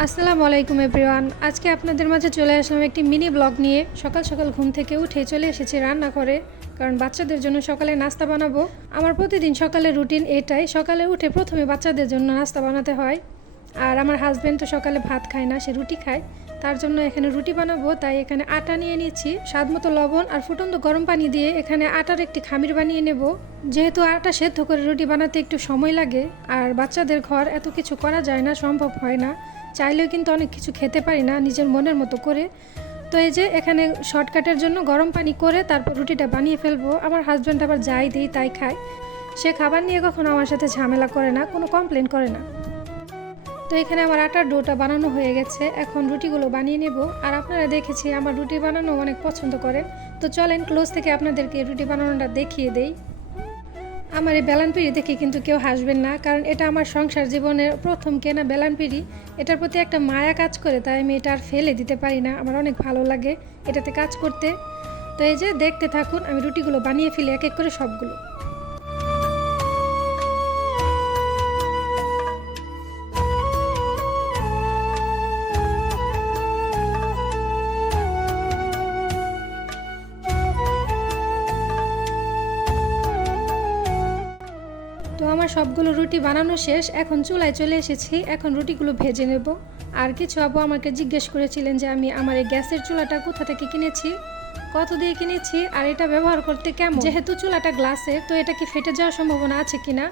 আসসালামু আলাইকুম, এভরিওয়ান। আজকে আপনাদের মাঝে চলে আসলাম একটি মিনি ব্লগ নিয়ে। সকাল সকাল ঘুম থেকে উঠে চলে এসেছি রান্না করে কারণ বাচ্চাদের জন্য সকালে নাস্তা বানাবো। আমার প্রতিদিন সকালে রুটিন এটাই, সকালে উঠে প্রথমে বাচ্চাদের জন্য নাস্তা বানাতে হয়। আর আমার হাজব্যান্ড তো সকালে ভাত খায় না, সে রুটি খায়। তার জন্য এখানে রুটি বানাবো, তাই এখানে আটা নিয়ে নিচ্ছি। স্বাদ মতো লবণ আর ফুটন্ত গরম পানি দিয়ে এখানে আটার একটি খামির বানিয়ে নেব। যেহেতু আটা সেদ্ধ করে রুটি বানাতে একটু সময় লাগে, আর বাচ্চাদের ঘর এত কিছু করা যায় না, সম্ভব হয় না। চাইলেও কিন্তু অনেক কিছু খেতে পারি না নিজের মনের মতো করে। তো এই যে এখানে শর্টকাটের জন্য গরম পানি করে তারপর রুটিটা বানিয়ে ফেলব। আমার হাজব্যান্ড আবার যাই দিই তাই খায়। সে খাবার নিয়ে কখনো আমার সাথে ঝামেলা করে না, কোনো কমপ্লেন করে না। তো এখানে আমার আটার ডোটা বানানো হয়ে গেছে। এখন রুটিগুলো বানিয়ে নেব। আর আপনারা দেখেছি আমার রুটি বানানো অনেক পছন্দ করেন তো চলেন ক্লোজ থেকে আপনাদেরকে রুটি বানানোটা দেখিয়ে দেই। আমার এই বেলান পিড়ি দেখে কিন্তু কেউ হাসবেন না, কারণ এটা আমার সংসার জীবনের প্রথম কেনা বেলান পিড়ি। এটার প্রতি একটা মায়া কাজ করে, তাই আমি এটা আর ফেলে দিতে পারি না। আমার অনেক ভালো লাগে এটাতে কাজ করতে। তো এই যে দেখতে থাকুন, আমি রুটিগুলো বানিয়ে ফেলি, এক এক করে সবগুলো। আমার সবগুলো রুটি বানানো শেষ, এখন চুলায় চলে এসেছি, এখন রুটিগুলো ভেজে নেব। আর কিছু আবু আমাকে জিজ্ঞেস করেছিলেন যে আমি আমার এই গ্যাসের চুলাটা কোথা থেকে কিনেছি, কত দিয়ে কিনেছি, আর এটা ব্যবহার করতে কেমন? যেহেতু চুলাটা গ্লাসের তো এটা কি ফেটে যাওয়ার সম্ভাবনা আছে কিনা?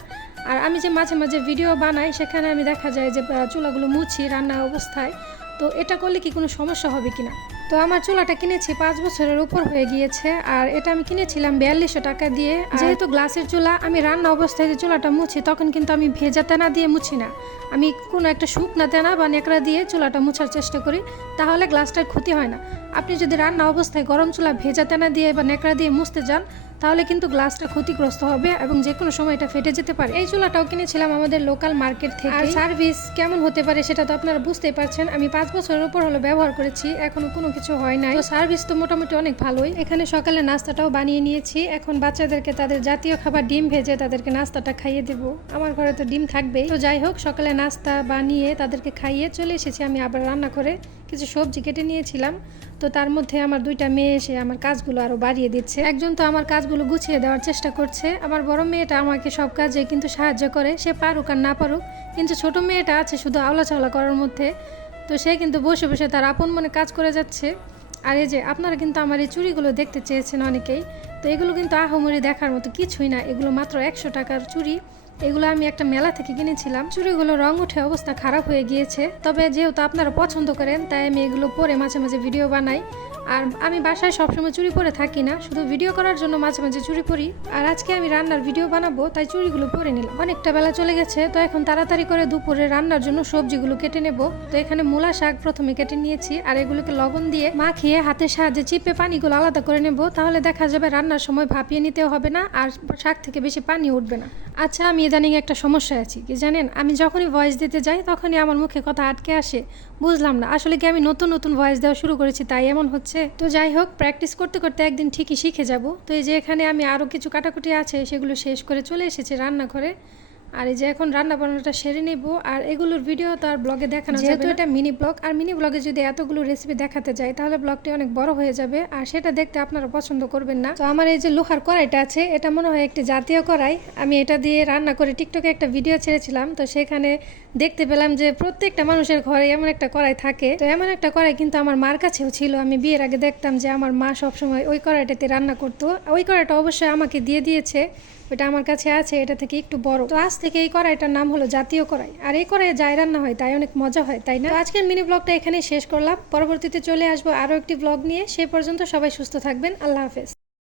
আর আমি যে মাঝে মাঝে ভিডিও বানাই, সেখানে আমি দেখা যায় যে চুলাগুলো মুছি রান্না অবস্থায়, তো এটা করলে কি কোনো সমস্যা হবে কিনা? তো আমার চুলাটা কিনেছি পাঁচ বছরের উপর হয়ে গিয়েছে, আর এটা আমি কিনেছিলাম বিয়াল্লিশশো টাকা দিয়ে। যেহেতু গ্লাসের চুলা, আমি রান্না অবস্থায় যে চুলাটা মুছি, তখন কিন্তু আমি ভেজা তেনা দিয়ে মুছি না। আমি কোনো একটা শুকনা তেনা বা নেকড়া দিয়ে চুলাটা মুছার চেষ্টা করি, তাহলে গ্লাসটার ক্ষতি হয় না। আপনি যদি রান্না অবস্থায় গরম চুলা ভেজা তেনা দিয়ে বা নেকড়া দিয়ে মুছতে যান তাহলে কিন্তু গ্লাসটা ক্ষতিগ্রস্ত হবে এবং যে কোনো সময় এটা ফেটে যেতে পারে। এই চুলাটাও কিনেছিলাম আমাদের লোকাল মার্কেট থেকে। আর সার্ভিস কেমন হতে পারে সেটা তো আপনারা বুঝতেই পারছেন। আমি পাঁচ বছরের উপর হলো ব্যবহার করেছি, এখনও কোনো কিছু হয় নাই। তো সার্ভিস তো মোটামুটি অনেক ভালোই। এখানে সকালে নাস্তাটাও বানিয়ে নিয়েছি। এখন বাচ্চাদেরকে তাদের জাতীয় খাবার ডিম ভেজে তাদেরকে নাস্তাটা খাইয়ে দেবো। আমার ঘরে তো ডিম থাকবেই। তো যাই হোক, সকালে নাস্তা বানিয়ে তাদেরকে খাইয়ে চলে এসেছি আমি আবার রান্না করে। কিছু সবজি কেটে নিয়েছিলাম। তো তার মধ্যে আমার দুইটা মেয়ে এসে আমার কাজগুলো আরও বাড়িয়ে দিচ্ছে। একজন তো আমার কাজগুলো গুছিয়ে দেওয়ার চেষ্টা করছে। আমার বড় মেয়েটা আমাকে সব কাজে কিন্তু সাহায্য করে। সে পারুক আর না পারুক। কিন্তু ছোট মেয়েটা আছে শুধু আওলা চাওলা করার মধ্যে। তো সে কিন্তু বসে বসে তার আপন মনে কাজ করে যাচ্ছে। আর এই যে আপনারা কিন্তু আমার এই চুড়িগুলো দেখতে চেয়েছেন অনেকেই। তো এগুলো কিন্তু আহমরি দেখার মতো কিছুই না। এগুলো মাত্র একশো টাকার চুড়ি। এগুলো আমি একটা মেলা থেকে কিনেছিলাম। চুড়িগুলো রং উঠে অবস্থা খারাপ হয়ে গিয়েছে। তবে যেহেতু আপনারা পছন্দ করেন, তাই আমি এগুলো পরে মাঝে মাঝে ভিডিও বানাই। আর আমি বাসায় সবসময় চুরি পরে থাকি না, শুধু ভিডিও করার জন্য মাঝে মাঝে চুরি পরি আর আজকে আমি রান্নার ভিডিও বানাবো, তাই চুড়িগুলো পরে নিলাম। অনেকটা বেলা চলে গেছে, তো এখন তাড়াতাড়ি করে দুপুরে রান্নার জন্য সবজিগুলো কেটে নেব। তো এখানে মূলা শাক প্রথমে কেটে নিয়েছি, আর এগুলোকে লবণ দিয়ে মাখিয়ে হাতের সাহায্যে চিপে পানিগুলো আলাদা করে নেব। তাহলে দেখা যাবে রান্নার সময় ভাপিয়ে নিতেও হবে না, আর শাক থেকে বেশি পানি উঠবে না। আচ্ছা আমি ইদানিং একটা সমস্যায় আছি, কি জানেন? আমি যখনই ভয়েস দিতে যাই, তখনই আমার মুখে কথা আটকে আসে। বুঝলাম না, আসলে কি আমি নতুন নতুন ভয়েস দেওয়া শুরু করেছি, তাই এমন হচ্ছে? তো। যাই হোক প্র্যাকটিস করতে করতে একদিন ঠিকই শিখে যাব। তো এই যে এখানে আমি আরও কিছু কাটাকুটি আছে, সেগুলো শেষ করে চলে এসেছি রান্না করে আর এই যে এখন রান্না বান্নাটা সেরে নেব আর এগুলোর ভিডিও তো আর ব্লগে দেখানো যেহেতু এটা মিনি ব্লগ আর মিনি ব্লগে যদি এতগুলো রেসিপি দেখাতে যাই তাহলে ব্লগটি অনেক বড় হয়ে যাবে আর সেটা দেখতে আপনারা পছন্দ করবেন না। তো আমার এই যে লোহার কড়াইটা আছে এটা মনে হয় একটি জাতীয় কড়াই। আমি এটা দিয়ে রান্না করে টিকটকে একটা ভিডিও ছেড়েছিলাম তো সেখানে দেখতে পেলাম যে প্রত্যেকটা মানুষের ঘরে এমন একটা কড়াই থাকে। তো এমন একটা কড়াই কিন্তু আমার মার কাছেও ছিল। আমি বিয়ের আগে দেখতাম যে আমার মা সবসময় ওই কড়াইটাতে রান্না করতো। ওই কড়াইটা অবশ্যই আমাকে দিয়ে দিয়েছে। ওটা আমার কাছে আছে, এটা থেকে একটু বড়। তো আজ থেকে এই কড়াইটার নাম হলো জাতীয় কড়াই। আর এই কড়াই যাই রান্না হয়, তাই অনেক মজা হয়, তাই না? আজকের মিনি ব্লগটা এখানেই শেষ করলাম। পরবর্তীতে চলে আসব আরও একটি ব্লগ নিয়ে। সে পর্যন্ত সবাই সুস্থ থাকবেন। আল্লাহ হাফেজ।